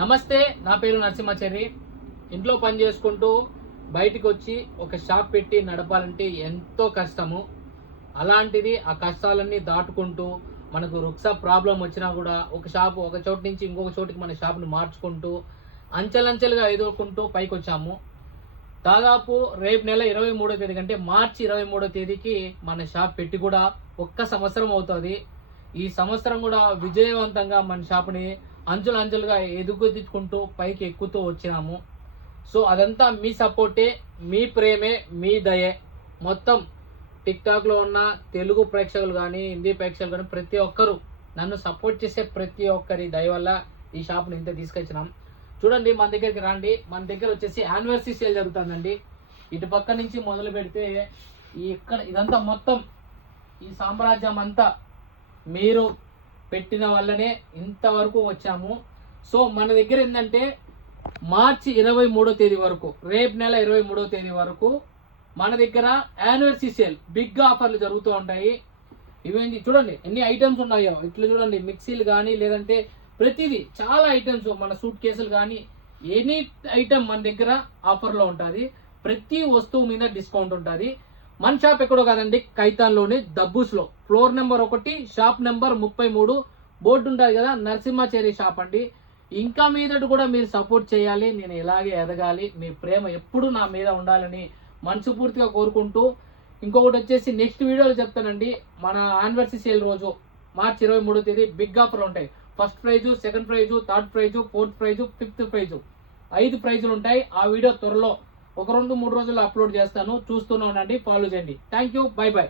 నమస్తే, నా పేరు నరసింహాచారి. ఇంట్లో పని చేసుకుంటూ బయటికి వచ్చి ఒక షాప్ పెట్టి నడపాలంటే ఎంతో కష్టము. అలాంటిది ఆ కష్టాలన్నీ దాటుకుంటూ మనకు రుక్సా ప్రాబ్లం వచ్చినా కూడా ఒక చోటు నుంచి ఇంకొక చోటికి మన షాప్ని మార్చుకుంటూ అంచెలంచెలుగా ఎదుర్కొంటూ పైకి వచ్చాము. దాదాపు రేపు నెల 23వ తేదీ కంటే మార్చి 23వ తేదీకి మన షాప్ పెట్టి కూడా 1 సంవత్సరం అవుతుంది. ఈ సంవత్సరం కూడా విజయవంతంగా మన షాప్ని అంచెలుగా ఎదుగుదించుకుంటూ పైకి ఎక్కుతూ వచ్చినాము. సో అదంతా మీ సపోర్టే, మీ ప్రేమే, మీ దయే. మొత్తం టిక్టాక్లో ఉన్న తెలుగు ప్రేక్షకులు కానీ హిందీ ప్రేక్షకులు కానీ ప్రతి ఒక్కరు నన్ను సపోర్ట్ చేసే ప్రతి ఒక్కరి దయ వల్ల ఈ షాప్ని ఇంత తీసుకొచ్చినాం. చూడండి, మన దగ్గరికి రండి. మన దగ్గర వచ్చేసి యానివర్సరీ సేల్ జరుగుతుందండి. ఇటు పక్క నుంచి మొదలు పెడితే ఇదంతా మొత్తం ఈ సామ్రాజ్యం అంతా మీరు పెట్టిన వల్లనే ఇంతవరకు వచ్చాము. సో మన దగ్గర ఏంటంటే మార్చి 23వ తేదీ వరకు, రేపు నెల 23వ తేదీ వరకు మన దగ్గర యానివర్సరీ సేల్ బిగ్ ఆఫర్లు జరుగుతూ ఉంటాయి. ఇవేంటి చూడండి ఎన్ని ఐటమ్స్ ఉన్నాయో. ఇట్లా చూడండి, మిక్సీలు కానీ లేదంటే ప్రతిదీ చాలా ఐటమ్స్, మన సూట్ కేసులు కానీ ఎనీ ఐటమ్ మన దగ్గర ఆఫర్లో ఉంటుంది. ప్రతి వస్తువు మీద డిస్కౌంట్ ఉంటుంది. మన షాప్ ఎక్కడో కాదండి, కైతాన్లోని దబ్బూస్లో floor number 1, shop number 33 board ఉంటుంది కదా, నరసింహాచారి షాప్ అండి. ఇంకా మీదట కూడా మీరు సపోర్ట్ చేయాలి, నేను ఇలాగే ఎదగాలి, మీ ప్రేమ ఎప్పుడు నా మీద ఉండాలని మనస్ఫూర్తిగా కోరుకుంటూ, ఇంకొకటి వచ్చేసి నెక్స్ట్ వీడియోలో చెప్తానండి. మన యానివర్సరీ సేల్ రోజు మార్చి 23వ తేదీ బిగ్ ఆఫర్లు ఉంటాయి. First prize, second prize, third prize, fourth prize, fifth prize, 5 ప్రైజులు ఉంటాయి. ఆ వీడియో త్వరలో 1-2-3 రోజుల్లో అప్లోడ్ చేస్తాను. చూస్తూనే ఉండండి, ఫాలో చేయండి. Thank you, by by.